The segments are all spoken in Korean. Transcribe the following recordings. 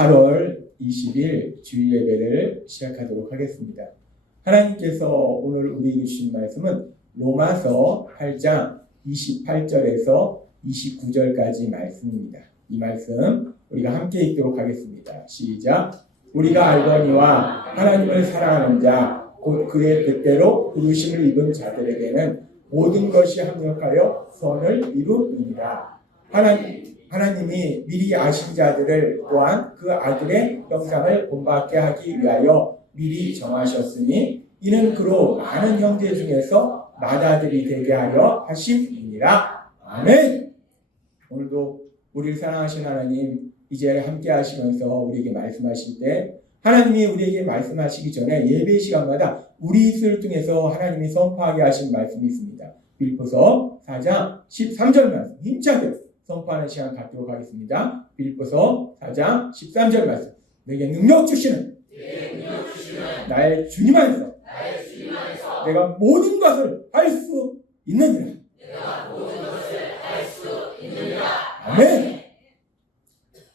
8월 20일 주일 예배를 시작하도록 하겠습니다. 하나님께서 오늘 우리에게 주신 말씀은 로마서 8장 28절에서 29절까지 말씀입니다. 이 말씀 우리가 함께 읽도록 하겠습니다. 시작. 우리가 알거니와 하나님을 사랑하는 자 곧 그의 뜻대로 부르심을 입은 자들에게는 모든 것이 합력하여 선을 이루느니라. 하나님이 미리 아신 자들을 또한 그 아들의 형상을 본받게 하기 위하여 미리 정하셨으니 이는 그로 많은 형제 중에서 맏아들이 되게 하려 하심이니라. 아멘. 오늘도 우리를 사랑하신 하나님 이 자리에 함께 하시면서 우리에게 말씀하실 때 하나님이 우리에게 말씀하시기 전에 예배 시간마다 우리 입술을 통해서 하나님이 선포하게 하신 말씀이 있습니다. 빌립보서 4장 13절 말씀 힘차게 선포하는 시간 갖도록 하겠습니다. 빌립보서 4장 13절 말씀. 내게 능력 주시는 나의 주님 안에서 내가 모든 것을 할 수 있느니라. 아멘.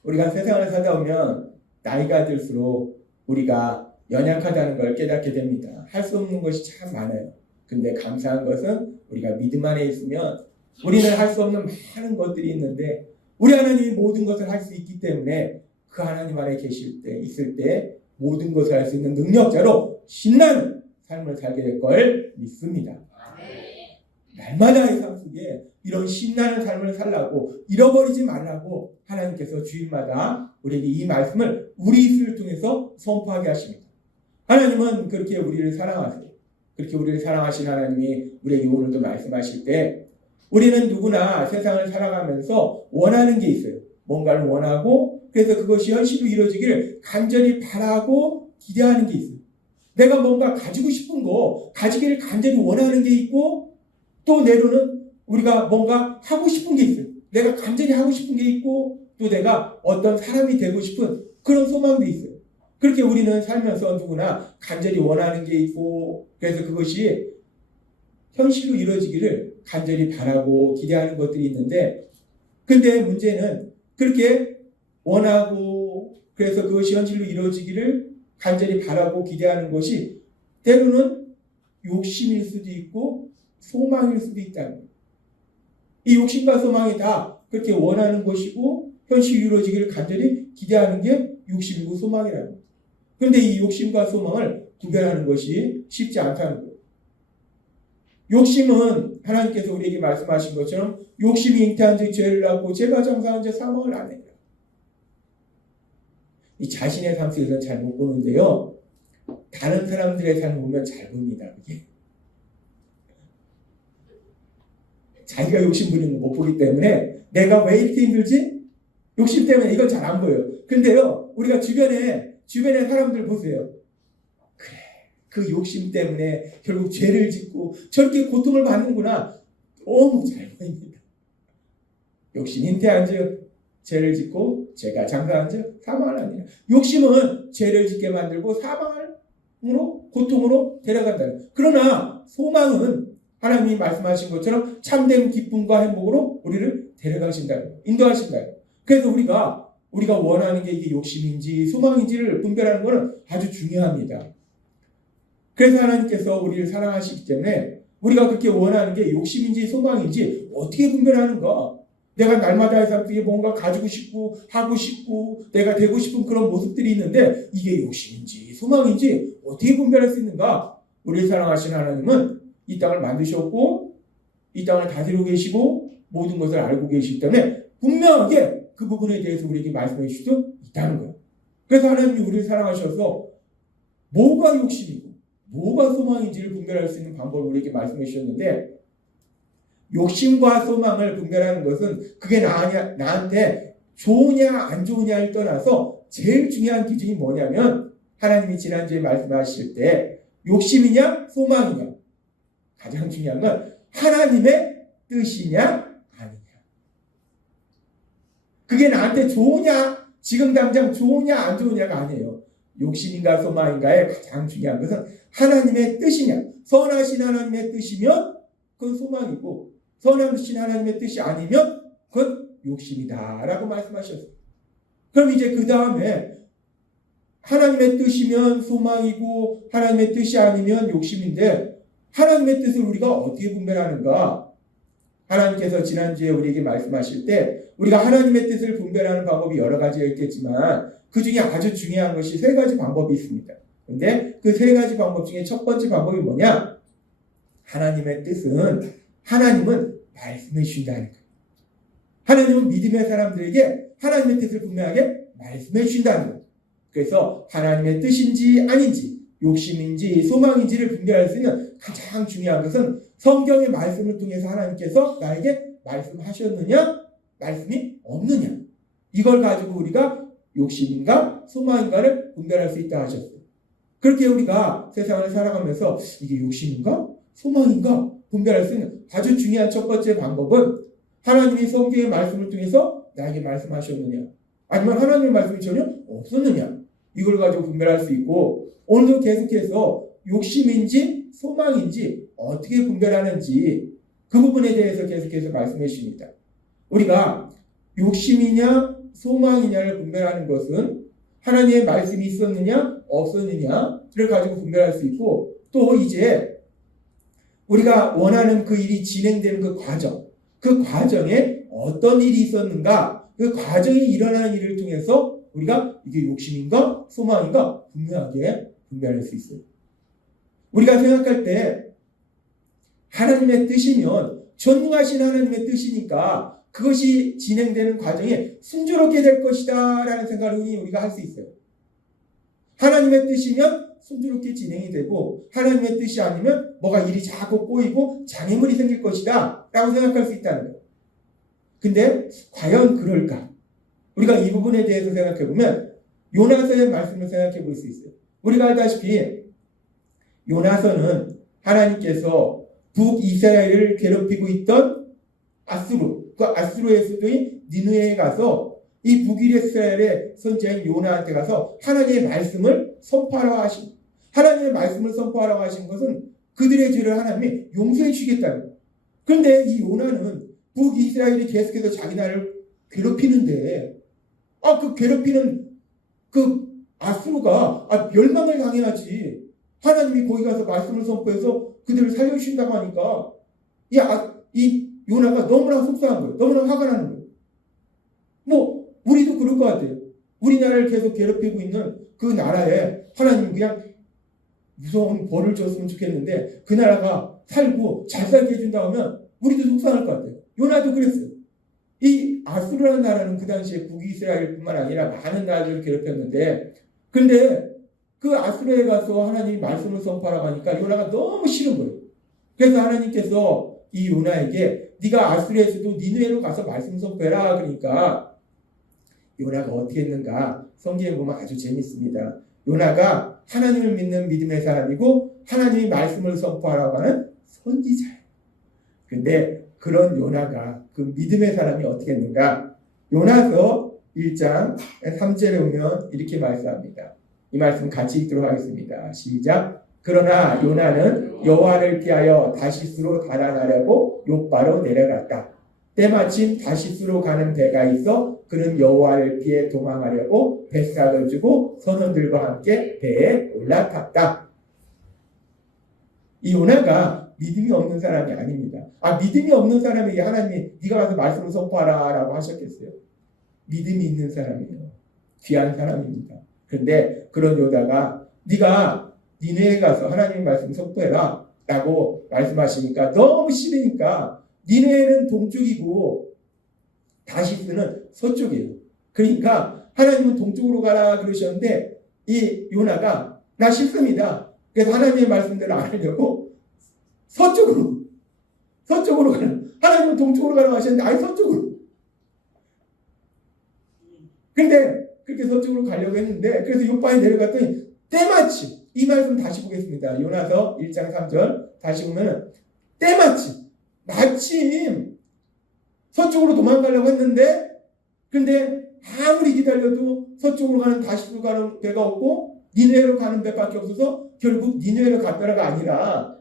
우리가 세상을 살다 보면 나이가 들수록 우리가 연약하다는 걸 깨닫게 됩니다. 할 수 없는 것이 참 많아요. 근데 감사한 것은 우리가 믿음 안에 있으면 우리는 할 수 없는 많은 것들이 있는데 우리 하나님이 모든 것을 할 수 있기 때문에 그 하나님 안에 계실 때 있을 때 모든 것을 할 수 있는 능력자로 신나는 삶을 살게 될 걸 믿습니다. 날마다의 삶 속에 이런 신나는 삶을 살라고 잃어버리지 말라고 하나님께서 주일마다 우리에게 이 말씀을 우리 입술을 통해서 선포하게 하십니다. 하나님은 그렇게 우리를 사랑하세요. 그렇게 우리를 사랑하신 하나님이 우리에게 오늘도 말씀하실 때 우리는 누구나 세상을 살아가면서 원하는 게 있어요. 뭔가를 원하고 그래서 그것이 현실로 이루어지기를 간절히 바라고 기대하는 게 있어요. 내가 뭔가 가지고 싶은 거 가지기를 간절히 원하는 게 있고 또 내로는 우리가 뭔가 하고 싶은 게 있어요. 내가 간절히 하고 싶은 게 있고 또 내가 어떤 사람이 되고 싶은 그런 소망도 있어요. 그렇게 우리는 살면서 누구나 간절히 원하는 게 있고 그래서 그것이 현실로 이루어지기를 간절히 바라고 기대하는 것들이 있는데 근데 문제는 그렇게 원하고 그래서 그것이 현실로 이루어지기를 간절히 바라고 기대하는 것이 때로는 욕심일 수도 있고 소망일 수도 있다는 거예요. 이 욕심과 소망이 다 그렇게 원하는 것이고 현실로 이루어지기를 간절히 기대하는 게 욕심이고 소망이라는 거예요. 그런데 이 욕심과 소망을 구별하는 것이 쉽지 않다는 거예요. 욕심은 하나님께서 우리에게 말씀하신 것처럼 욕심이 잉태한 즉 죄를 낳고 죄가 장사한 즉 사망을 낳느니라. 이 자신의 삶 속에서는 잘 못 보는데요. 다른 사람들의 삶을 보면 잘 봅니다. 그게. 자기가 욕심 부리는 거 못 보기 때문에 내가 왜 이렇게 힘들지? 욕심 때문에 이건 잘 안 보여요. 근데요. 우리가 주변에 사람들 보세요. 그래. 그 욕심 때문에 결국 죄를 짓고 저렇게 고통을 받는구나. 너무 잘 보입니다. 욕심 잉태한 즉 죄를 짓고 죄가 장사한 즉 사망을 하느니라. 욕심은 죄를 짓게 만들고 사망으로 고통으로 데려간다. 그러나 소망은 하나님이 말씀하신 것처럼 참된 기쁨과 행복으로 우리를 데려가신다. 인도하신다. 그래서 우리가 원하는 게 이게 욕심인지 소망인지를 분별하는 것은 아주 중요합니다. 그래서 하나님께서 우리를 사랑하시기 때문에 우리가 그렇게 원하는 게 욕심인지 소망인지 어떻게 분별하는가? 내가 날마다의 삶 속에 뭔가 가지고 싶고 하고 싶고 내가 되고 싶은 그런 모습들이 있는데 이게 욕심인지 소망인지 어떻게 분별할 수 있는가? 우리를 사랑하신 하나님은 이 땅을 만드셨고 이 땅을 다스리고 계시고 모든 것을 알고 계시기 때문에 분명하게 그 부분에 대해서 우리에게 말씀해 주실 수 있다는 거예요. 그래서 하나님이 우리를 사랑하셔서 뭐가 욕심이고 뭐가 소망인지를 분별할 수 있는 방법을 우리에게 말씀해 주셨는데 욕심과 소망을 분별하는 것은 그게 나한테 좋으냐 안 좋으냐를 떠나서 제일 중요한 기준이 뭐냐면 하나님이 지난주에 말씀하실 때 욕심이냐 소망이냐 가장 중요한 건 하나님의 뜻이냐 아니냐. 그게 나한테 좋으냐 지금 당장 좋으냐 안 좋으냐가 아니에요. 욕심인가 소망인가의 가장 중요한 것은 하나님의 뜻이냐. 선하신 하나님의 뜻이면 그건 소망이고 선하신 하나님의 뜻이 아니면 그건 욕심이다 라고 말씀하셨어요. 그럼 이제 그 다음에 하나님의 뜻이면 소망이고 하나님의 뜻이 아니면 욕심인데 하나님의 뜻을 우리가 어떻게 분별하는가? 하나님께서 지난주에 우리에게 말씀하실 때 우리가 하나님의 뜻을 분별하는 방법이 여러 가지가 있겠지만 그 중에 아주 중요한 것이 세 가지 방법이 있습니다. 근데 그 세 가지 방법 중에 첫 번째 방법이 뭐냐? 하나님의 뜻은 하나님은 말씀해 주신다는 거예요. 하나님은 믿음의 사람들에게 하나님의 뜻을 분명하게 말씀해 주신다는 거예요. 그래서 하나님의 뜻인지 아닌지 욕심인지 소망인지를 분별할 수 있는 가장 중요한 것은 성경의 말씀을 통해서 하나님께서 나에게 말씀하셨느냐 말씀이 없느냐 이걸 가지고 우리가 욕심인가 소망인가를 분별할 수 있다 하셨어요. 그렇게 우리가 세상을 살아가면서 이게 욕심인가 소망인가 분별할 수 있는 아주 중요한 첫 번째 방법은 하나님이 성경의 말씀을 통해서 나에게 말씀하셨느냐 아니면 하나님의 말씀이 전혀 없었느냐 이걸 가지고 분별할 수 있고 오늘도 계속해서 욕심인지 소망인지 어떻게 분별하는지 그 부분에 대해서 계속해서 말씀해 주십니다. 우리가 욕심이냐 소망이냐를 분별하는 것은 하나님의 말씀이 있었느냐 없었느냐를 가지고 분별할 수 있고 또 이제 우리가 원하는 그 일이 진행되는 그 과정에 어떤 일이 있었는가 그 과정이 일어나는 일을 통해서 우리가 이게 욕심인가 소망인가 분명하게 분별할 수 있어요. 우리가 생각할 때 하나님의 뜻이면 전능하신 하나님의 뜻이니까 그것이 진행되는 과정에 순조롭게 될 것이다 라는 생각을 우리가 할 수 있어요. 하나님의 뜻이면 순조롭게 진행이 되고 하나님의 뜻이 아니면 뭐가 일이 자꾸 꼬이고 장애물이 생길 것이다 라고 생각할 수 있다는 거예요. 근데 과연 그럴까? 우리가 이 부분에 대해서 생각해보면 요나서의 말씀을 생각해 볼 수 있어요. 우리가 알다시피 요나서는 하나님께서 북이스라엘을 괴롭히고 있던 그 아수르의 수도인 니느웨에 가서 이 북이스라엘의 선지자인 요나한테 가서 하나님의 말씀을 선포하라고 하신 하나님의 말씀을 선포하라고 하신 것은 그들의 죄를 하나님이 용서해 주겠다는 거예요. 그런데 이 요나는 북이스라엘이 계속해서 자기 나라를 괴롭히는데 그 괴롭히는 그 아수르가 멸망을 당해야지 하나님이 거기 가서 말씀을 선포해서 그들을 살려주신다고 하니까 이 요나가 너무나 속상한 거예요. 너무나 화가 나는 거예요. 뭐 우리도 그럴 것 같아요. 우리나라를 계속 괴롭히고 있는 그 나라에 하나님 그냥 무서운 벌을 줬으면 좋겠는데 그 나라가 살고 잘 살게 해준다고 하면 우리도 속상할 것 같아요. 요나도 그랬어요. 이 아수르라는 나라는 그 당시에 북이스라엘뿐만 아니라 많은 나라들을 괴롭혔는데 근데 그 아수르에 가서 하나님이 말씀을 선포하라고 하니까 요나가 너무 싫은 거예요. 그래서 하나님께서 이 요나에게 네가 아수르에서도 니느웨로 가서 말씀 선포해라 그러니까 요나가 어떻게 했는가 성경에 보면 아주 재밌습니다. 요나가 하나님을 믿는 믿음의 사람이고 하나님이 말씀을 선포하라고 하는 선지자예요. 근데 그런 요나가 그 믿음의 사람이 어떻게 했는가? 요나서 1장 3절에 보면 이렇게 말씀합니다. 이 말씀 같이 읽도록 하겠습니다. 시작. 그러나 요나는 여호와를 피하여 다시스로 달아나려고 욥바로 내려갔다. 때마침 다시스로 가는 배가 있어 그는 여호와를 피해 도망하려고 뱃삭을 주고 선원들과 함께 배에 올라탔다. 이 요나가 믿음이 없는 사람이 아닙니다. 믿음이 없는 사람에게 하나님이 네가 가서 말씀을 선포하라 라고 하셨겠어요? 믿음이 있는 사람이에요. 귀한 사람입니다. 그런데 그런 요나가 네가 니느웨에 가서 하나님의 말씀 선포해라 라고 말씀하시니까 너무 싫으니까 니느웨는 동쪽이고 다시스는 서쪽이에요. 그러니까 하나님은 동쪽으로 가라 그러셨는데 이 요나가 나 싫습니다. 그래서 하나님의 말씀대로 안 하려고 서쪽으로 가는 하나님은 동쪽으로 가라고 하셨는데 서쪽으로. 근데 그렇게 서쪽으로 가려고 했는데 그래서 욥바에 내려갔더니 때마침 이 말씀 다시 보겠습니다. 요나서 1장 3절 다시 보면 마침 서쪽으로 도망가려고 했는데 근데 아무리 기다려도 서쪽으로 가는 다시로 가는 배가 없고 니느웨로 가는 배밖에 없어서 결국 니느웨로 갔다가 아니라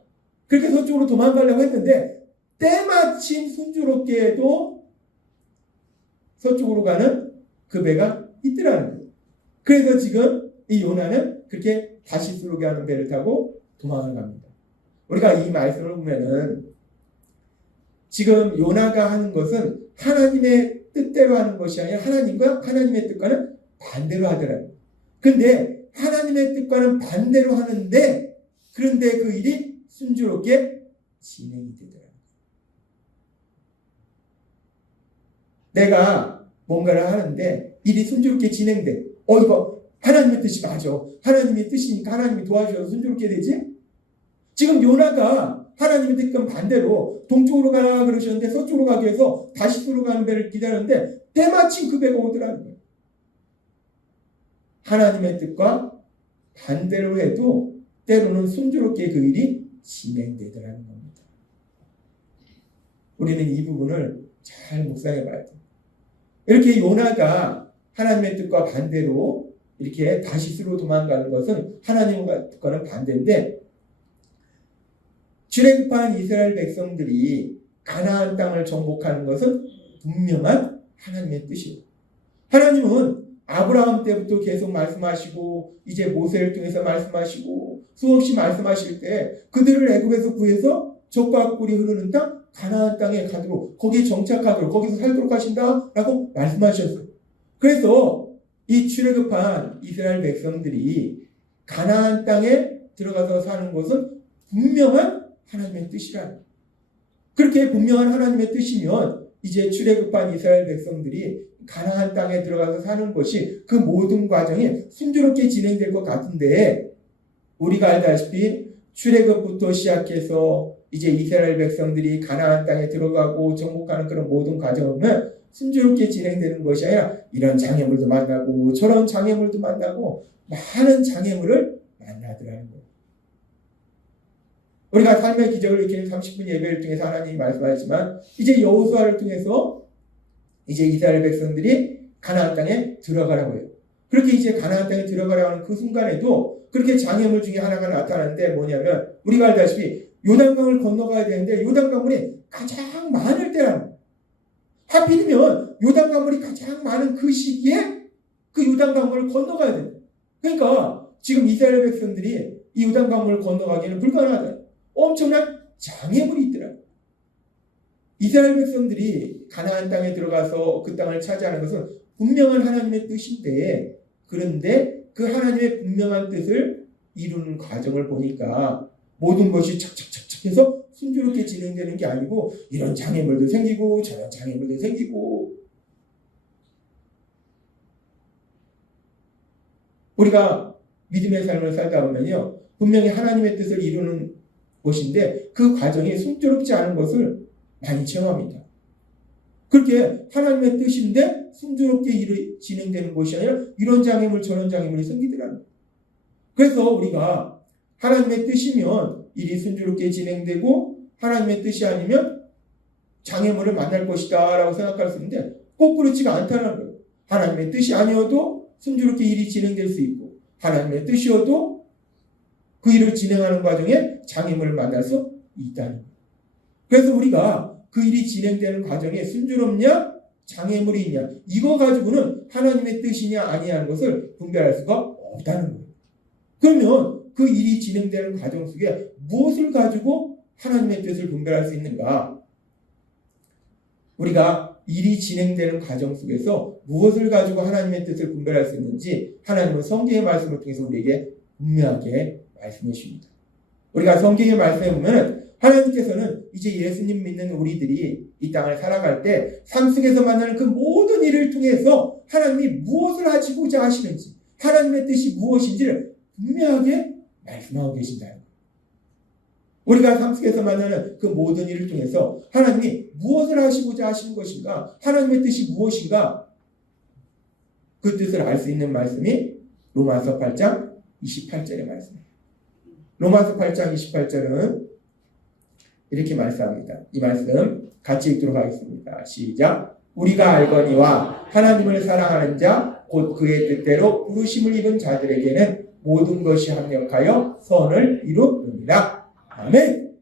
그렇게 서쪽으로 도망가려고 했는데 때마침 순조롭게도 서쪽으로 가는 그 배가 있더라는 거예요. 그래서 지금 이 요나는 그렇게 다시스로 가는 배를 타고 도망을 갑니다. 우리가 이 말씀을 보면은 지금 요나가 하는 것은 하나님의 뜻대로 하는 것이 아니라 하나님과 하나님의 뜻과는 반대로 하더라고요. 근데 하나님의 뜻과는 반대로 하는데 그런데 그 일이 순조롭게 진행이 되더라고요. 내가 뭔가를 하는데 일이 순조롭게 진행돼. 이거 하나님의 뜻이 맞아. 하나님의 뜻이니까 하나님이 도와주셔서 순조롭게 되지? 지금 요나가 하나님의 뜻과 반대로 동쪽으로 가라 그러셨는데 서쪽으로 가기 위해서 다시스로 가는 배를 기다렸는데 때마침 그 배가 오더라는 거예요. 하나님의 뜻과 반대로 해도 때로는 순조롭게 그 일이 진행되더라는 겁니다. 우리는 이 부분을 잘 묵상해 봐야 돼요. 이렇게 요나가 하나님의 뜻과 반대로 이렇게 다시스로 도망가는 것은 하나님의 뜻과는 반대인데 출애굽한 이스라엘 백성들이 가나안 땅을 정복하는 것은 분명한 하나님의 뜻이에요. 하나님은 아브라함 때부터 계속 말씀하시고 이제 모세를 통해서 말씀하시고 수없이 말씀하실 때 그들을 애굽에서 구해서 젖과 꿀이 흐르는 땅 가나안 땅에 가도록 거기에 정착하도록 거기서 살도록 하신다라고 말씀하셨어요. 그래서 이 출애굽한 이스라엘 백성들이 가나안 땅에 들어가서 사는 것은 분명한 하나님의 뜻이라. 그렇게 분명한 하나님의 뜻이면 이제 출애굽한 이스라엘 백성들이 가나안 땅에 들어가서 사는 것이 그 모든 과정이 순조롭게 진행될 것 같은데 우리가 알다시피 출애굽부터 시작해서 이제 이스라엘 백성들이 가나안 땅에 들어가고 정복하는 그런 모든 과정은 순조롭게 진행되는 것이 아니라 이런 장애물도 만나고 저런 장애물도 만나고 많은 장애물을 만나더라는 거예요. 우리가 삶의 기적을 이렇게 30분 예배를 통해서 하나님이 말씀하셨지만 이제 여호수아를 통해서 이제 이스라엘 백성들이 가나안 땅에 들어가라고 해요. 그렇게 이제 가나안 땅에 들어가라고 하는 그 순간에도 그렇게 장애물 중에 하나가 나타나는데 뭐냐면 우리가 알다시피 요단강을 건너가야 되는데 요단강물이 가장 많을 때라는 거예요. 하필이면 요단강물이 가장 많은 그 시기에 그 요단강물을 건너가야 돼요. 그러니까 지금 이스라엘 백성들이 이 요단강물을 건너가기는 불가능하다. 엄청난 장애물이 있더라고요. 이스라엘 백성들이 가나안 땅에 들어가서 그 땅을 차지하는 것은 분명한 하나님의 뜻인데 그런데 그 하나님의 분명한 뜻을 이루는 과정을 보니까 모든 것이 착착착착 해서 순조롭게 진행되는 게 아니고 이런 장애물도 생기고 저런 장애물도 생기고 우리가 믿음의 삶을 살다 보면요 분명히 하나님의 뜻을 이루는 것인데 그 과정이 순조롭지 않은 것을 많이 체험합니다. 그렇게 하나님의 뜻인데 순조롭게 진행되는 것이 아니라 이런 장애물 저런 장애물이 생기더라는 거예요. 그래서 우리가 하나님의 뜻이면 일이 순조롭게 진행되고 하나님의 뜻이 아니면 장애물을 만날 것이다 라고 생각할 수 있는데 꼭 그렇지가 않다는 거예요. 하나님의 뜻이 아니어도 순조롭게 일이 진행될 수 있고 하나님의 뜻이어도 그 일을 진행하는 과정에 장애물을 만날 수 있다는 거예요. 그래서 우리가 그 일이 진행되는 과정에 순조롭냐 장애물이 있냐 이거 가지고는 하나님의 뜻이냐 아니냐는 것을 분별할 수가 없다는 거예요. 그러면 그 일이 진행되는 과정 속에 무엇을 가지고 하나님의 뜻을 분별할 수 있는가? 우리가 일이 진행되는 과정 속에서 무엇을 가지고 하나님의 뜻을 분별할 수 있는지 하나님은 성경의 말씀을 통해서 우리에게 분명하게 말씀해 주십니다. 우리가 성경의 말씀에 보면 하나님께서는 이제 예수님 믿는 우리들이 이 땅을 살아갈 때 삶 속에서 만나는 그 모든 일을 통해서 하나님이 무엇을 하시고자 하시는지 하나님의 뜻이 무엇인지를 분명하게 말씀하고 계신다. 우리가 삶 속에서 만나는 그 모든 일을 통해서 하나님이 무엇을 하시고자 하시는 것인가 하나님의 뜻이 무엇인가 그 뜻을 알 수 있는 말씀이 로마서 8장 28절의 말씀입니다. 로마서 8장 28절은 이렇게 말씀합니다. 이 말씀 같이 읽도록 하겠습니다. 시작. 우리가 알거니와 하나님을 사랑하는 자 곧 그의 뜻대로 부르심을 입은 자들에게는 모든 것이 합력하여 선을 이루느니라. 아멘.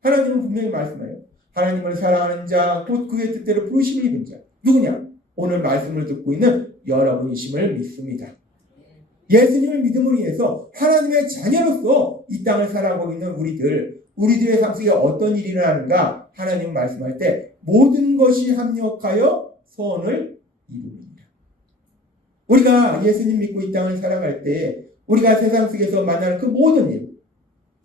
하나님은 분명히 말씀해요. 하나님을 사랑하는 자 곧 그의 뜻대로 부르심을 입은 자 누구냐? 오늘 말씀을 듣고 있는 여러분이심을 믿습니다. 예수님을 믿음으로 인해서 하나님의 자녀로서 이 땅을 살아가고 있는 우리들의 삶 속에 어떤 일이 일어나는가? 하나님 말씀할 때 모든 것이 합력하여 선을 이룹니다. 우리가 예수님 믿고 이 땅을 살아갈 때 우리가 세상 속에서 만나는 그 모든 일,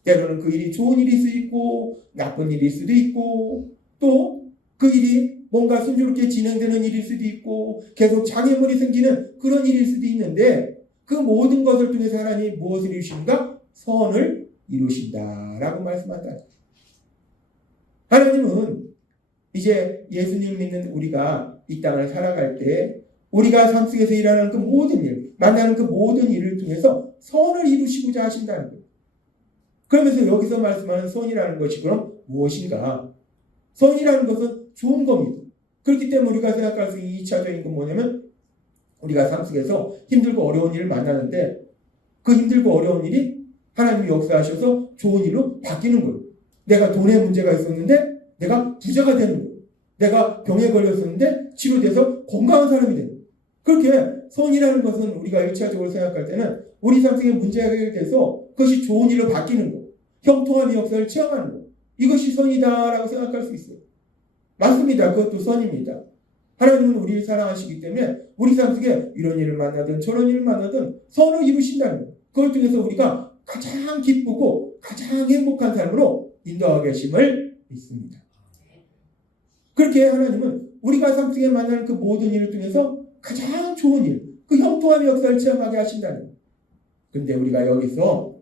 때로는 그 일이 좋은 일일 수도 있고 나쁜 일일 수도 있고 또 그 일이 뭔가 순조롭게 진행되는 일일 수도 있고 계속 장애물이 생기는 그런 일일 수도 있는데 그 모든 것을 통해서 하나님이 무엇을 이루신가? 선을 이루신다라고 말씀한다. 하나님은 이제 예수님 믿는 우리가 이 땅을 살아갈 때 우리가 삶 속에서 일하는 그 모든 일, 만나는 그 모든 일을 통해서 선을 이루시고자 하신다는 거예요. 그러면서 여기서 말씀하는 선이라는 것이 그럼 무엇인가? 선이라는 것은 좋은 겁니다. 그렇기 때문에 우리가 생각할 수 있는 2차적인 건 뭐냐면 우리가 삶 속에서 힘들고 어려운 일을 만나는데 그 힘들고 어려운 일이 하나님이 역사하셔서 좋은 일로 바뀌는 거예요. 내가 돈에 문제가 있었는데 내가 부자가 되는 거예요. 내가 병에 걸렸었는데 치료돼서 건강한 사람이 되는 거예요. 그렇게 선이라는 것은 우리가 1차적으로 생각할 때는 우리 삶 속에 문제가 해결돼서 그것이 좋은 일로 바뀌는 거예요. 형통함의 역사를 체험하는 거예요. 이것이 선이다라고 생각할 수 있어요. 맞습니다. 그것도 선입니다. 하나님은 우리를 사랑하시기 때문에 우리 삶 속에 이런 일을 만나든 저런 일을 만나든 선을 이루신다는 거예요. 그걸 통해서 우리가 가장 기쁘고 가장 행복한 삶으로 인도하고 계심을 믿습니다. 그렇게 하나님은 우리가 삶 속에 만나는 그 모든 일을 통해서 가장 좋은 일, 그 형통함의 역사를 체험하게 하신다는 거예요. 그런데 우리가 여기서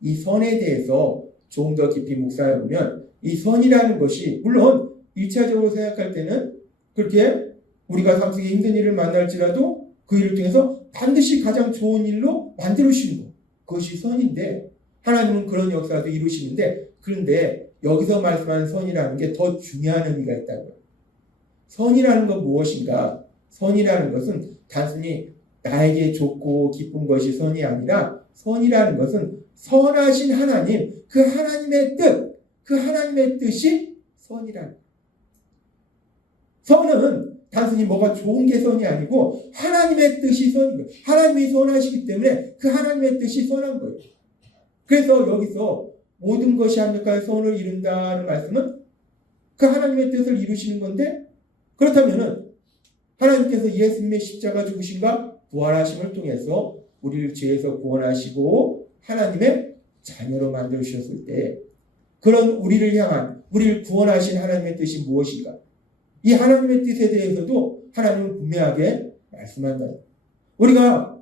이 선에 대해서 조금 더 깊이 묵상해보면 이 선이라는 것이 물론 1차적으로 생각할 때는 그렇게 우리가 삶 속에 힘든 일을 만날지라도 그 일을 통해서 반드시 가장 좋은 일로 만들어주시는 것. 그것이 선인데 하나님은 그런 역사도 이루시는데 그런데 여기서 말씀하는 선이라는 게 더 중요한 의미가 있다는 거예요. 선이라는 건 무엇인가? 선이라는 것은 단순히 나에게 좋고 기쁜 것이 선이 아니라 선이라는 것은 선하신 하나님, 그 하나님의 뜻, 그 하나님의 뜻이 선이라는 거예요. 선은 단순히 뭐가 좋은 게 선이 아니고 하나님의 뜻이 선인 거예요. 하나님이 선하시기 때문에 그 하나님의 뜻이 선한 거예요. 그래서 여기서 모든 것이 합력하여 선을 이룬다는 말씀은 그 하나님의 뜻을 이루시는 건데 그렇다면은 하나님께서 예수님의 십자가 죽으심과 부활하심을 통해서 우리를 죄에서 구원하시고 하나님의 자녀로 만들어주셨을 때 그런 우리를 향한 우리를 구원하신 하나님의 뜻이 무엇인가? 이 하나님의 뜻에 대해서도 하나님은 분명하게 말씀한다. 우리가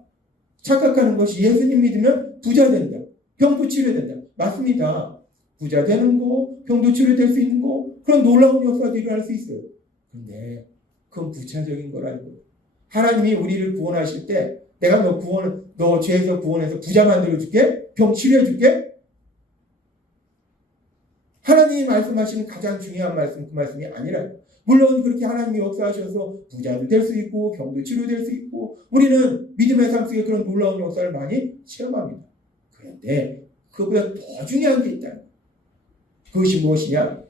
착각하는 것이 예수님 믿으면 부자 된다. 병도 치료된다. 맞습니다. 부자 되는 거, 병도 치료될 수 있는 거, 그런 놀라운 역사도 일어날 수 있어요. 그런데 그건 부차적인 거라는 거예요. 하나님이 우리를 구원하실 때 내가 너 죄에서 구원해서 부자 만들어줄게? 병 치료해줄게? 하나님이 말씀하시는 가장 중요한 말씀, 그 말씀이 아니라요. 물론 그렇게 하나님이 역사하셔서 부자도 될 수 있고 병도 치료될 수 있고 우리는 믿음의 삶 속에 그런 놀라운 역사를 많이 체험합니다. 그런데 그보다 더 중요한 게 있다. 그것이 무엇이냐?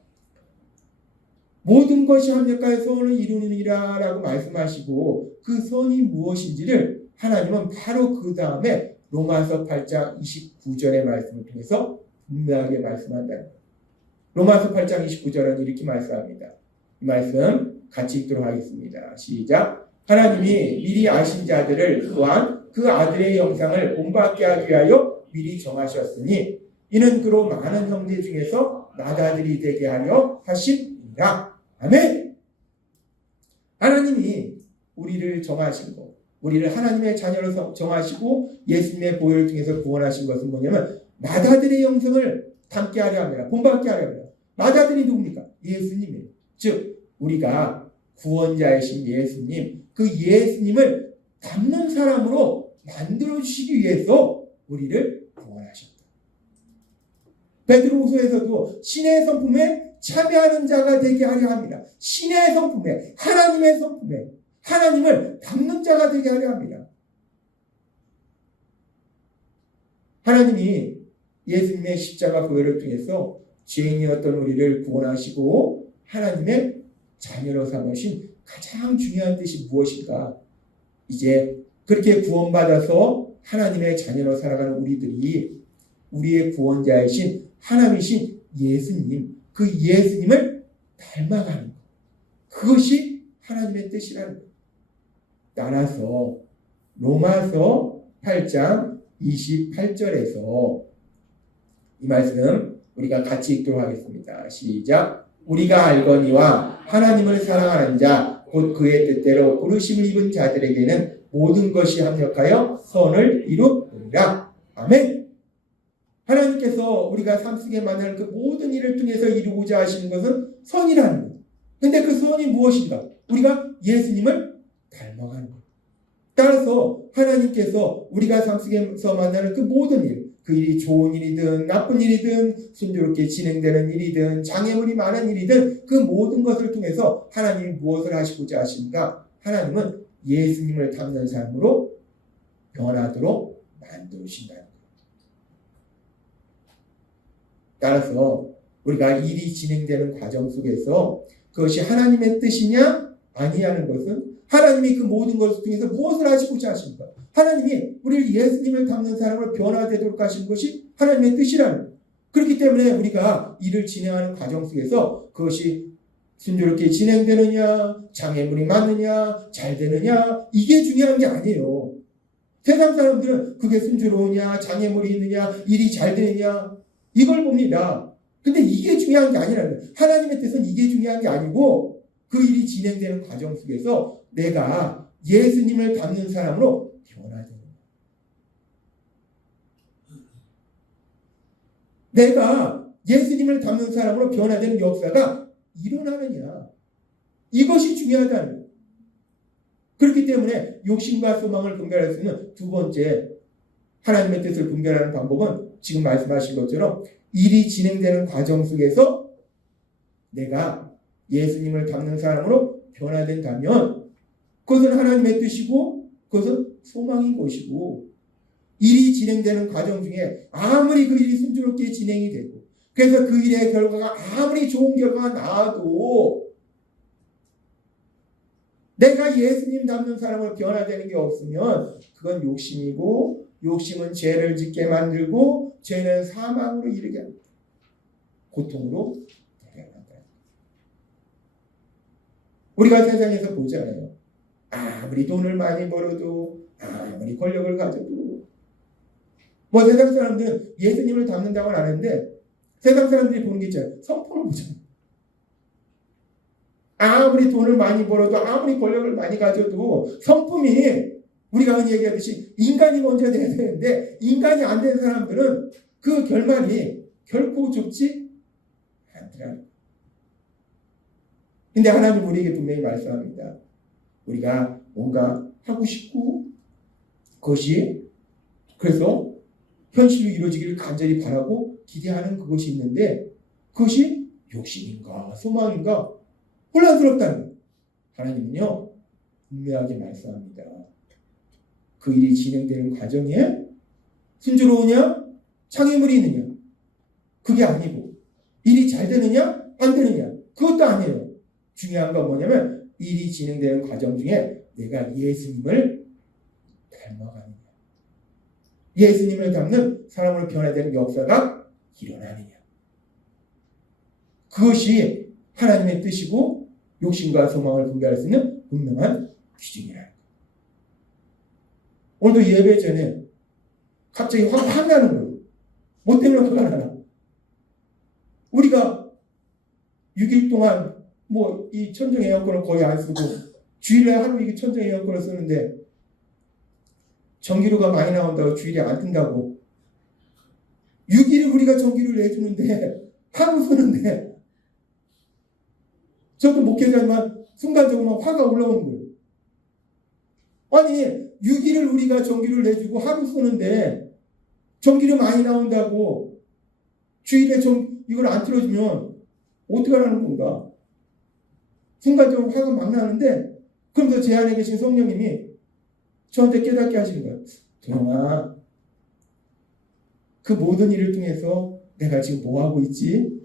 모든 것이 합력하여 선을 이루느니라 라고 말씀하시고 그 선이 무엇인지를 하나님은 바로 그 다음에 로마서 8장 29절의 말씀을 통해서 분명하게 말씀한다. 로마서 8장 29절은 이렇게 말씀합니다. 이 말씀 같이 읽도록 하겠습니다. 시작. 하나님이 미리 아신 자들을 또한 그 아들의 형상을 본받게 하기 위하여 미리 정하셨으니 이는 그로 많은 형제 중에서 맏아들이 되게 하려 하심이라. 아멘. 하나님이 우리를 정하신 것, 우리를 하나님의 자녀로 정하시고 예수님의 보혈을 통해서 구원하신 것은 뭐냐면 맏아들의 형상을 담게 하려 합니다. 본받게 하려 합니다. 맏아들이 누굽니까? 예수님이에요. 즉 우리가 구원자이신 예수님, 그 예수님을 닮는 사람으로 만들어주시기 위해서 우리를 구원하셨다. 베드로후서에서도 신의 성품에 참여하는 자가 되게 하려 합니다. 신의 성품에, 하나님의 성품에, 하나님을 닮는 자가 되게 하려 합니다. 하나님이 예수님의 십자가 보혈을 통해서 죄인이었던 우리를 구원하시고 하나님의 자녀로 삼으신 가장 중요한 뜻이 무엇인가? 이제 그렇게 구원받아서 하나님의 자녀로 살아가는 우리들이 우리의 구원자이신 하나님이신 예수님, 그 예수님을 닮아가는 것. 그것이 하나님의 뜻이라는 것. 따라서 로마서 8장 28절에서 이 말씀 우리가 같이 읽도록 하겠습니다. 시작. 우리가 알거니와 하나님을 사랑하는 자 곧 그의 뜻대로 부르심을 입은 자들에게는 모든 것이 합력하여 선을 이루느니라. 아멘. 하나님께서 우리가 삶 속에 만나는 그 모든 일을 통해서 이루고자 하시는 것은 선이라는 것. 근데 그 선이 무엇인가? 우리가 예수님을 닮아가는 것. 따라서 하나님께서 우리가 삶 속에서 만나는 그 모든 일, 그 일이 좋은 일이든 나쁜 일이든 순조롭게 진행되는 일이든 장애물이 많은 일이든 그 모든 것을 통해서 하나님이 무엇을 하시고자 하십니까? 하나님은 예수님을 닮는 삶으로 변하도록 만드신다는 거예요. 따라서 우리가 일이 진행되는 과정 속에서 그것이 하나님의 뜻이냐 아니냐는 것은 하나님이 그 모든 것을 통해서 무엇을 하시고자 하십니까? 하나님이 우리를 예수님을 닮는 사람으로 변화되도록 하신 것이 하나님의 뜻이라는 거예요. 그렇기 때문에 우리가 일을 진행하는 과정 속에서 그것이 순조롭게 진행되느냐, 장애물이 많느냐, 잘 되느냐, 이게 중요한 게 아니에요. 세상 사람들은 그게 순조로우냐, 장애물이 있느냐, 일이 잘 되느냐, 이걸 봅니다. 근데 이게 중요한 게 아니라는 거예요. 하나님의 뜻은 이게 중요한 게 아니고 그 일이 진행되는 과정 속에서 내가 예수님을 닮는 사람으로 변화되는 거예요. 내가 예수님을 닮는 사람으로 변화되는 역사가 일어나느냐. 이것이 중요하다는 거예요. 그렇기 때문에 욕심과 소망을 분별할 수 있는 두 번째 하나님의 뜻을 분별하는 방법은 지금 말씀하신 것처럼 일이 진행되는 과정 속에서 내가 예수님을 닮는 사람으로 변화된다면 그것은 하나님의 뜻이고 그것은 소망인 것이고 일이 진행되는 과정 중에 아무리 그 일이 순조롭게 진행이 되고 그래서 그 일의 결과가 아무리 좋은 결과가 나와도 내가 예수님 닮는 사람으로 변화되는 게 없으면 그건 욕심이고 욕심은 죄를 짓게 만들고 죄는 사망으로 이르게 합니다. 고통으로 데려간다. 우리가 세상에서 보잖아요. 아무리 돈을 많이 벌어도 아무리 권력을 가져도 뭐 세상 사람들은 예수님을 닮는다고는 안 하는데 세상 사람들이 보는 게 있잖아요. 성품을 보잖아요. 아무리 돈을 많이 벌어도 아무리 권력을 많이 가져도 성품이 우리가 흔히 얘기하듯이 인간이 먼저 돼야 되는데 인간이 안 되는 사람들은 그 결말이 결코 좋지 않더라. 근데 하나님 우리에게 분명히 말씀합니다. 우리가 뭔가 하고 싶고 그것이 그래서 현실로 이루어지기를 간절히 바라고 기대하는 그것이 있는데 그것이 욕심인가 소망인가 혼란스럽다는 거예요. 하나님은요 분명하게 말씀합니다. 그 일이 진행되는 과정에 순조로우냐 장애물이 있느냐 그게 아니고 일이 잘 되느냐 안 되느냐 그것도 아니에요. 중요한 건 뭐냐면 일이 진행되는 과정 중에 내가 예수님을 닮아가느냐 예수님을 닮는 사람으로 변화되는 역사가 일어나느냐 그것이 하나님의 뜻이고 욕심과 소망을 분별할 수 있는 분명한 기준이라. 오늘도 예배 전에 갑자기 화가 나는 거예요. 뭐 때문에 화가 나나? 우리가 6일 동안 뭐 이 천정 에어컨을 거의 안 쓰고 주일에 하루 이게 천정 에어컨을 쓰는데 전기료가 많이 나온다고 주일에 안 뜬다고 6일을 우리가 전기를 내주는데 하루 쓰는데 저도 목회자지만 순간적으로 화가 올라오는 거예요. 아니 6일을 우리가 전기를 내주고 하루 쓰는데 전기료 많이 나온다고 주일에 이걸 안 틀어주면 어떻게 하라는 건가? 순간적으로 화가 막 나는데 그러면서 제 안에 계신 성령님이 저한테 깨닫게 하시는 거예요. 동영아 그 모든 일을 통해서 내가 지금 뭐 하고 있지?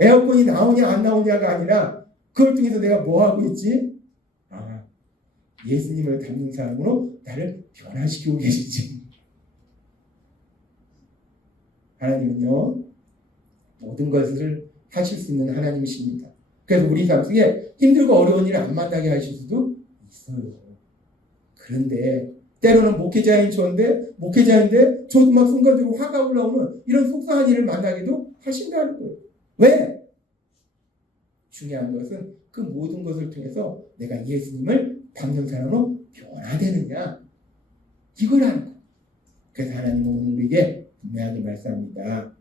에어컨이 나오냐 안 나오냐가 아니라 그걸 통해서 내가 뭐 하고 있지? 예수님을 닮는 사람으로 나를 변화시키고 계시지. 하나님은요, 모든 것을 하실 수 있는 하나님이십니다. 그래서 우리 삶 속에 힘들고 어려운 일을 안 만나게 하실 수도 있어요. 그런데 때로는 목회자인데 저도 막 순간적으로 화가 올라오는 이런 속상한 일을 만나기도 하신다는 거예요. 왜? 중요한 것은 그 모든 것을 통해서 내가 예수님을 닮는 사람으로 변화되느냐, 이걸 하는 거예요. 그래서 하나님은 오늘 우리에게 분명하게 말씀합니다.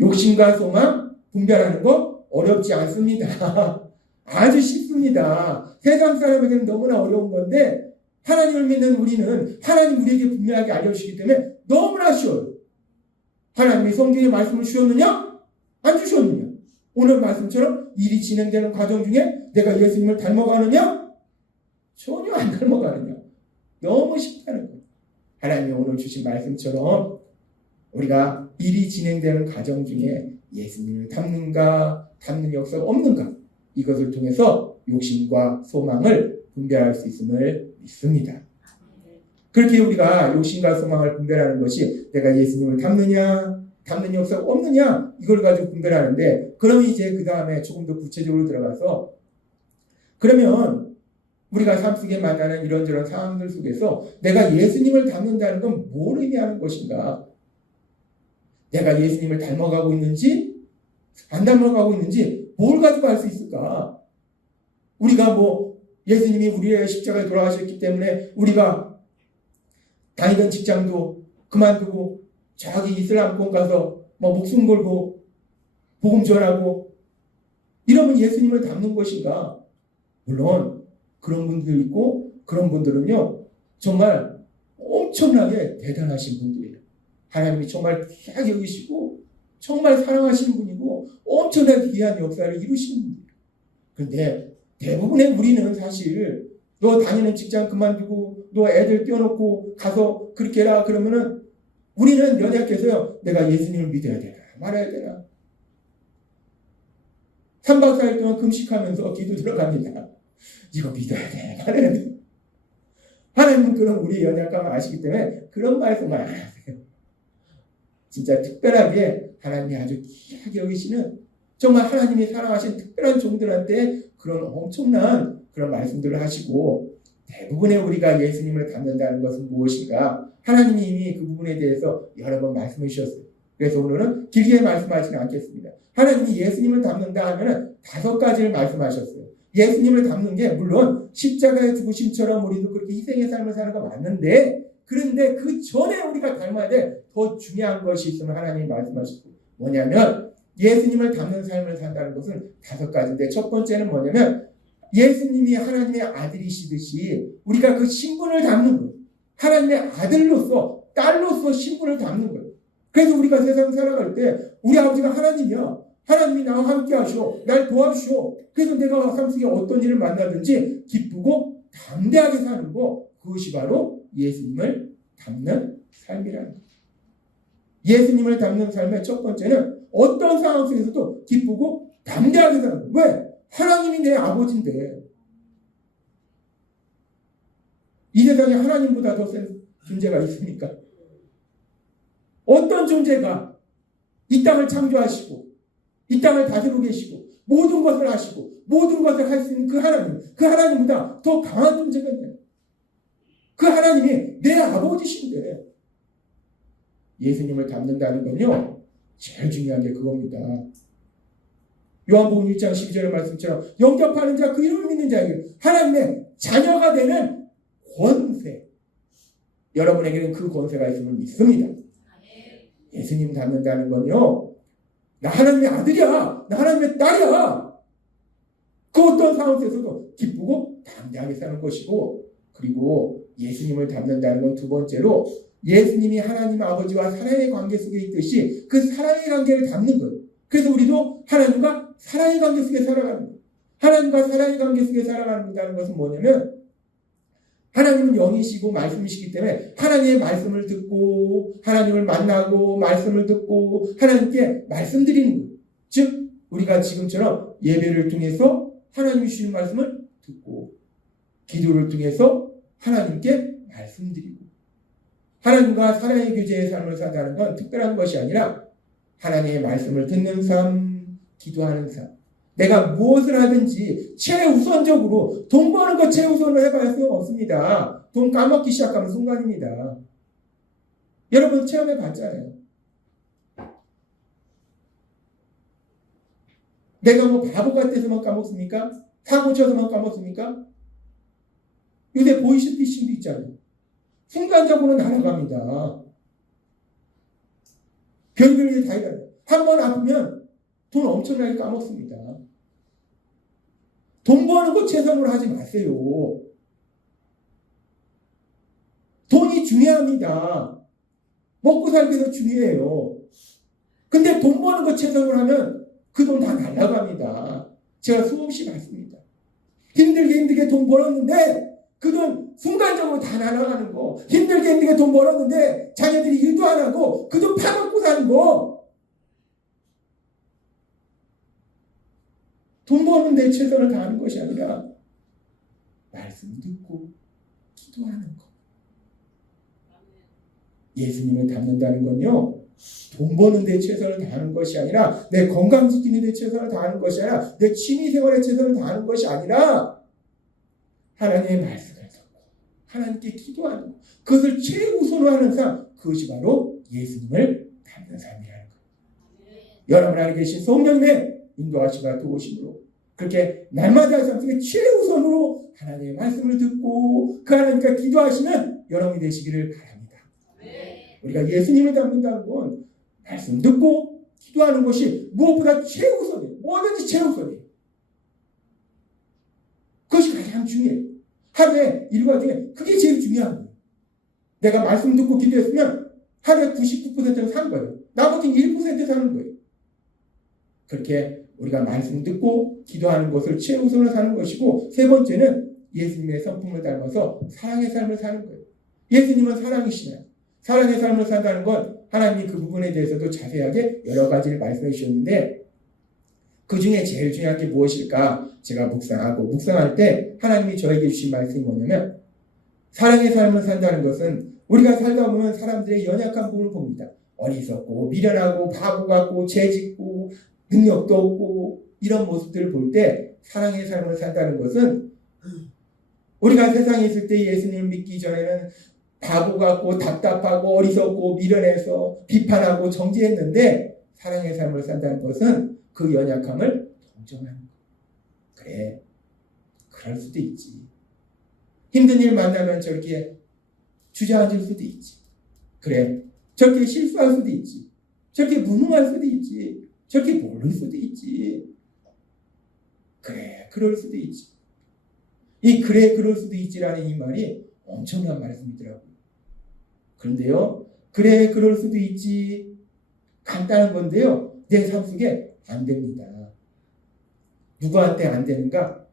욕심과 소망 분별하는 거 어렵지 않습니다. 아주 쉽습니다. 세상 사람에게는 너무나 어려운 건데 하나님을 믿는 우리는 하나님 우리에게 분명하게 알려주시기 때문에 너무나 쉬워요. 하나님이 성경에 말씀을 주셨느냐? 안 주셨느냐? 오늘 말씀처럼 일이 진행되는 과정 중에 내가 예수님을 닮아가느냐? 전혀 안 닮아가느냐? 너무 쉽다는 거예요. 하나님이 오늘 주신 말씀처럼 우리가 일이 진행되는 과정 중에 예수님을 닮는 역사가 없는가? 이것을 통해서 욕심과 소망을 분별할 수 있음을 믿습니다. 그렇게 우리가 욕심과 소망을 분별하는 것이 내가 예수님을 닮느냐, 닮는 역사가 없느냐, 이걸 가지고 분별하는데, 그럼 이제 그 다음에 조금 더 구체적으로 들어가서, 그러면 우리가 삶 속에 만나는 이런저런 상황들 속에서 내가 예수님을 닮는다는 건 뭘 의미하는 것인가? 내가 예수님을 닮아가고 있는지, 안 닮아가고 있는지, 뭘 가지고 알 수 있을까? 우리가 예수님이 우리의 십자가에 돌아가셨기 때문에 우리가 다니던 직장도 그만두고 저기 이슬람권 가서 목숨 걸고 복음 전하고 이러면 예수님을 닮는 것인가? 물론 그런 분들 있고, 그런 분들은요 정말 엄청나게 대단하신 분들이에요. 하나님이 정말 귀하게 여기시고 정말 사랑하시는 분이고 엄청나게 귀한 역사를 이루시는 분이에요. 그런데 대부분의 우리는 사실 너 다니는 직장 그만두고 너 애들 떼어놓고 가서 그렇게 해라 그러면은 우리는 연약해서요, 내가 예수님을 믿어야 되나 말아야 되나, 3박 4일 동안 금식하면서 기도 들어갑니다. 이거 믿어야 돼 말아야 돼. 하나님은 그런 우리의 연약감을 아시기 때문에 그런 말씀을 안 하세요. 진짜 특별하게 하나님이 아주 귀하게 여기시는, 정말 하나님이 사랑하신 특별한 종들한테 그런 엄청난 그런 말씀들을 하시고, 대부분의 우리가 예수님을 닮는다는 것은 무엇인가? 하나님이 이미 그 부분에 대해서 여러 번 말씀해 주셨어요. 그래서 오늘은 길게 말씀하지는 않겠습니다. 하나님이 예수님을 닮는다 하면은 5가지를 말씀하셨어요. 예수님을 닮는 게 물론 십자가의 죽으심처럼 우리도 그렇게 희생의 삶을 사는 거 맞는데, 그런데 그 전에 우리가 닮아야 될 더 중요한 것이 있으면 하나님이 말씀하셨고, 뭐냐면 예수님을 닮는 삶을 산다는 것은 5가지인데, 첫 번째는 뭐냐면 예수님이 하나님의 아들이시듯이 우리가 그 신분을 닮는 거예요. 하나님의 아들로서, 딸로서 신분을 닮는 거예요. 그래서 우리가 세상 살아갈 때 우리 아버지가 하나님이야. 하나님이 나와 함께 하시오. 날 도와주시오. 그래서 내가 삶 속에 어떤 일을 만나든지 기쁘고 담대하게 사는 거, 그것이 바로 예수님을 닮는 삶이라는 거예요. 예수님을 닮는 삶의 첫 번째는 어떤 상황 속에서도 기쁘고 담대하게 사는 거예요. 왜? 하나님이 내 아버지인데. 이 세상에 하나님보다 더 센 존재가 있습니까? 어떤 존재가 이 땅을 창조하시고 이 땅을 다스리고 계시고 모든 것을 하시고 모든 것을 할 수 있는 그 하나님보다 더 강한 존재가 있나요? 그 하나님이 내 아버지신데, 예수님을 닮는다는 건요 제일 중요한 게 그겁니다. 요한복음 1장 12절의 말씀처럼 영접하는 자, 그 이름을 믿는 자에게 하나님의 자녀가 되는 권세, 여러분에게는 그 권세가 있음을 믿습니다. 예수님 닮는다는 건요, 나 하나님의 아들이야, 나 하나님의 딸이야, 그 어떤 상황 속에서도 기쁘고 담대하게 사는 것이고, 그리고 예수님을 닮는다는 건 두 번째로 예수님이 하나님 아버지와 사랑의 관계 속에 있듯이 그 사랑의 관계를 닮는 거예요. 그래서 우리도 하나님과 사랑의 관계 속에 살아가는 거예요. 하나님과 사랑의 관계 속에 살아간다는 것은 뭐냐면, 하나님은 영이시고 말씀이시기 때문에 하나님의 말씀을 듣고 하나님을 만나고 말씀을 듣고 하나님께 말씀드리는 거예요. 즉 우리가 지금처럼 예배를 통해서 하나님이 주신 말씀을 듣고 기도를 통해서 하나님께 말씀드리고 하나님과 사랑의 교제의 삶을 산다는 건 특별한 것이 아니라 하나님의 말씀을 듣는 삶, 기도하는 삶. 내가 무엇을 하든지 최우선적으로 돈 버는 것 최우선으로 해봐야 소용없습니다. 돈 까먹기 시작하는 순간입니다. 여러분 체험해 봤잖아요. 내가 뭐 바보 같아서만 까먹습니까? 사고 쳐서만 까먹습니까? 요새 보이스피싱도 있잖아요. 순간적으로 날아갑니다. 별별 일 다 일어나요. 한 번 아프면 돈 엄청나게 까먹습니다. 돈 버는 거 최선으로 하지 마세요. 돈이 중요합니다. 먹고 살기도 중요해요. 근데 돈 버는 거 최선으로 하면 그 돈 다 날아갑니다. 제가 수없이 봤습니다. 힘들게 돈 벌었는데 그 돈 순간적으로 다 날아가는 거. 힘들게 돈 벌었는데 자녀들이 일도 안 하고 그 돈 파먹고 사는 거. 돈 버는데 최선을 다하는 것이 아니라 말씀 듣고 기도하는 거. 예수님을 닮는다는 건요. 돈 버는 데 최선을 다하는 것이 아니라 내 건강 지키는 데 최선을 다하는 것이 아니라 내 취미생활에 최선을 다하는 것이 아니라 하나님의 말씀을 듣고 하나님께 기도하는 것. 그것을 최우선으로 하는 삶. 그것이 바로 예수님을 닮는 삶이라는 거예요. 여러분 안에 계신 성령님의 인도하심과 도우심으로 그렇게 날마다 삶 속에 최우선으로 하나님의 말씀을 듣고 그 하나님과 기도하시는 여러분이 되시기를 바랍니다. 우리가 예수님을 닮는다는 건 말씀 듣고 기도하는 것이 무엇보다 최우선이에요. 뭐든지 최우선이에요. 그것이 가장 중요해요. 하루에 일과 중에 그게 제일 중요한 거예요. 내가 말씀 듣고 기도했으면 하루에 99%는 산 거예요. 나머지는 1% 사는 거예요. 그렇게 우리가 말씀 듣고 기도하는 것을 최우선으로 사는 것이고 세 번째는 예수님의 성품을 닮아서 사랑의 삶을 사는 거예요. 예수님은 사랑이시나요? 사랑의 삶을 산다는 건 하나님이 그 부분에 대해서도 자세하게 여러 가지를 말씀해 주셨는데 그 중에 제일 중요한 게 무엇일까? 제가 묵상할 때 하나님이 저에게 주신 말씀이 뭐냐면 사랑의 삶을 산다는 것은 우리가 살다 보면 사람들의 연약한 부분을 봅니다. 어리석고 미련하고 바보 같고 죄짓고 능력도 없고 이런 모습들을 볼 때 사랑의 삶을 산다는 것은 우리가 세상에 있을 때 예수님을 믿기 전에는 바보 같고 답답하고 어리석고 미련해서 비판하고 정죄했는데 사랑의 삶을 산다는 것은 그 연약함을 동정하는 거. 그래, 그럴 수도 있지. 힘든 일 만나면 저렇게 주저앉을 수도 있지. 그래, 저렇게 실수할 수도 있지. 저렇게 무능할 수도 있지. 저렇게 모를 수도 있지. 그래, 그럴 수도 있지. 이 그래, 그럴 수도 있지라는 이 말이 엄청난 말씀이더라고요. 그런데요, 그래, 그럴 수도 있지. 간단한 건데요, 내 삶 속에 안 됩니다. 누구한테 안 되는가?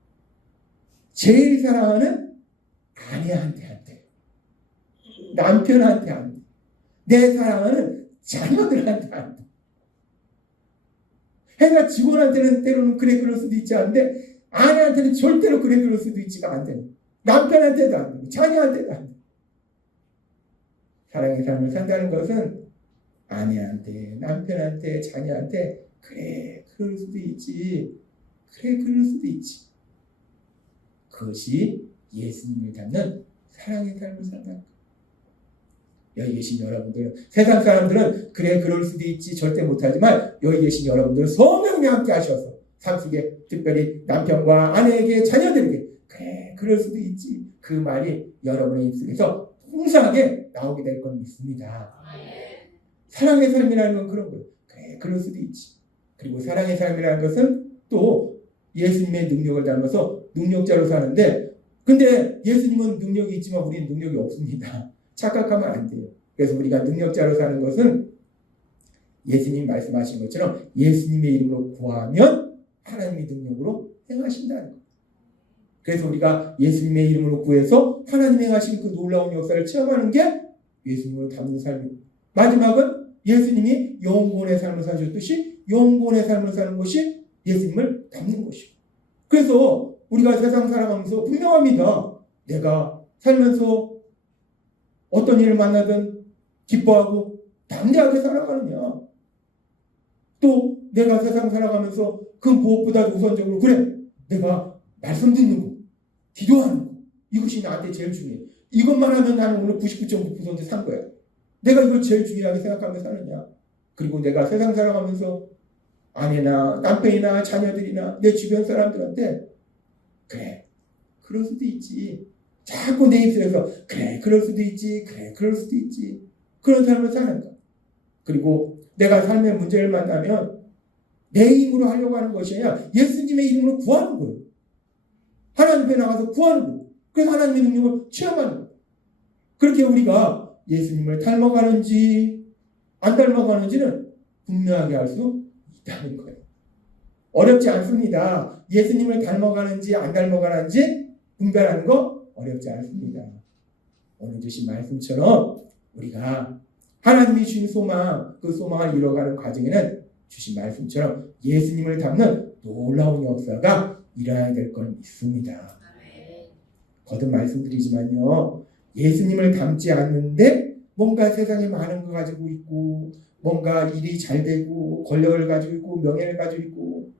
제일 사랑하는 아내한테 안 돼. 남편한테 안 돼. 내 사랑하는 자녀들한테 안 돼. 회사 직원한테는 때로는 그래, 그럴 수도 있지 않은데 아내한테는 절대로 그래, 그럴 수도 있지가 안 돼. 남편한테도 안 되고 자녀한테도 안 돼. 사랑의 삶을 산다는 것은 아내한테, 남편한테, 자녀한테 그래, 그럴 수도 있지. 그래, 그럴 수도 있지. 그것이 예수님을 닮는 사랑의 삶을 산다는 것. 여기 계신 여러분들, 세상 사람들은 그래, 그럴 수도 있지 절대 못하지만 여기 계신 여러분들은 성령이 함께 하셔서 삶 속에 특별히 남편과 아내에게, 자녀들에게 그래, 그럴 수도 있지. 그 말이 여러분의 입속에서 풍성하게 나오게 될 건 믿습니다. 사랑의 삶이라는 건 그런 거예요. 그래, 그럴 수도 있지. 그리고 사랑의 삶이라는 것은 또 예수님의 능력을 닮아서 능력자로 사는데, 근데 예수님은 능력이 있지만 우리는 능력이 없습니다. 착각하면 안 돼요. 그래서 우리가 능력자로 사는 것은 예수님이 말씀하신 것처럼 예수님의 이름으로 구하면 하나님의 능력으로 행하신다는 거예요. 그래서 우리가 예수님의 이름으로 구해서 하나님이 행하신 그 놀라운 역사를 체험하는 게 예수님을 닮는 삶입니다. 마지막은 예수님이 영혼의 삶을 사셨듯이 영혼의 삶을 사는 것이 예수님을 닮는 것이고. 그래서 우리가 세상 살아가면서 분명합니다. 내가 살면서 어떤 일을 만나든 기뻐하고 담대하게 살아가느냐. 또 내가 세상 살아가면서 그 무엇보다도 우선적으로 그래 내가 말씀 듣는 거, 기도하는 거 이것이 나한테 제일 중요해. 이것만 하면 나는 오늘 99.9% 산 거야. 내가 이걸 제일 중요하게 생각하며 사느냐. 그리고 내가 세상 살아가면서 아내나 남편이나 자녀들이나 내 주변 사람들한테 그래 그럴 수도 있지. 자꾸 내 입술에서 그래 그럴 수도 있지. 그래 그럴 수도 있지. 그런 삶을 사는 거. 그리고 내가 삶의 문제를 만나면 내 힘으로 하려고 하는 것이 아니라 예수님의 이름으로 구하는 거예요. 하나님 앞에 나가서 구하는 거예요. 그래서 하나님의 능력을 체험하는 거예요. 그렇게 우리가 예수님을 닮아가는지 안 닮아가는지는 분명하게 알 수 있다는 거예요. 어렵지 않습니다. 예수님을 닮아가는지 안 닮아가는지 분별하는 거 어렵지 않습니다. 오늘 주신 말씀처럼 우리가 하나님이 주신 소망, 그 소망을 이뤄가는 과정에는 주신 말씀처럼 예수님을 닮는 놀라운 역사가 일어나야 될 걸 믿습니다. 거듭 말씀드리지만요. 예수님을 닮지 않는데 뭔가 세상에 많은 거 가지고 있고 뭔가 일이 잘 되고 권력을 가지고 있고 명예를 가지고 있고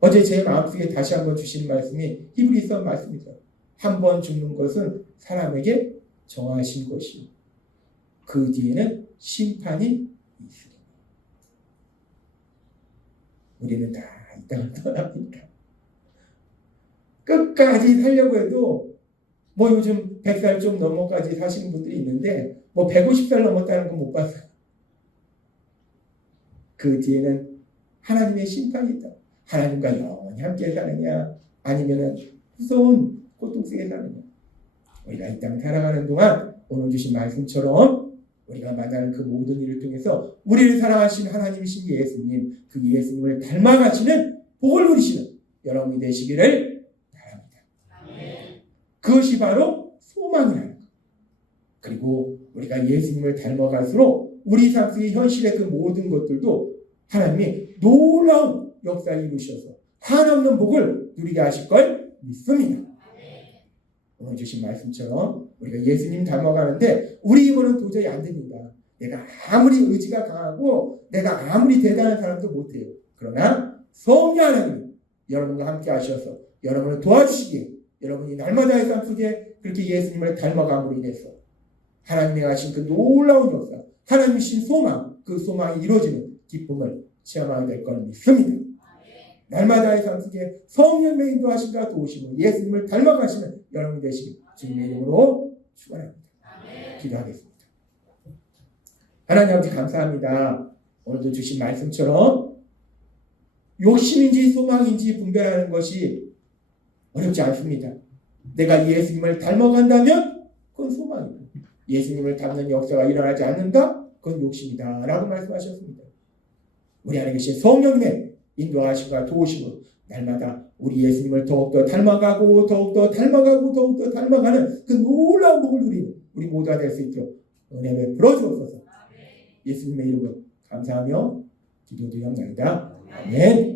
어제 제 마음속에 다시 한번 주신 말씀이 히브리서 말씀이죠. 한 번 죽는 것은 사람에게 정하신 것이요. 그 뒤에는 심판이 있으리니. 우리는 다 이 땅을 떠납니다. 끝까지 살려고 해도 뭐 요즘 100살 좀 넘어까지 사시는 분들이 있는데 뭐 150살 넘었다는 건 못 봤어요. 그 뒤에는 하나님의 심판이 있다. 하나님과 영원히 함께 사느냐 아니면은 무서운 고통 속에 사느냐. 우리가 이 땅 살아가는 동안 오늘 주신 말씀처럼 우리가 만나는 그 모든 일을 통해서 우리를 사랑하신 하나님이신 예수님, 그 예수님을 닮아가시는 복을 누리시는 여러분이 되시기를 바랍니다. 그것이 바로 소망이라는 것. 그리고 우리가 예수님을 닮아갈수록 우리 삶 속의 현실의 그 모든 것들도 하나님이 놀라운 역사를 이루셔서 한없는 복을 누리게 하실 걸 믿습니다. 오늘 주신 말씀처럼 우리가 예수님 닮아가는데 우리 힘으로는 도저히 안 됩니다. 내가 아무리 의지가 강하고 내가 아무리 대단한 사람도 못해요. 그러나 성령 하나님 여러분과 함께 하셔서 여러분을 도와주시기에 여러분이 날마다의 삶 속에 그렇게 예수님을 닮아감으로 인해서 하나님이 하신 그 놀라운 역사, 하나님이신 소망, 그 소망이 이루어지는 기쁨을 체험하게 될 걸 믿습니다. 날마다의 삶 속에 성령의 인도하심과 도우심으로 예수님을 닮아가시는 여러분 되시길 주님의 이름으로 축원합니다. 기도하겠습니다. 하나님 아버지 감사합니다. 오늘도 주신 말씀처럼 욕심인지 소망인지 분별하는 것이 어렵지 않습니다. 내가 예수님을 닮아간다면 그건 소망이고 예수님을 닮는 역사가 일어나지 않는다? 그건 욕심이다 라고 말씀하셨습니다. 우리 안에 계신 성령님의 인도하심과 도우심으로 날마다 우리 예수님을 더욱더 닮아가고 더욱더 닮아가고 더욱더 닮아가는 그 놀라운 복을 누리는 우리 모두가 될 수 있도록 은혜 베풀어 주옵소서. 예수님의 이름으로 감사하며 기도드리옵나이다. 아멘.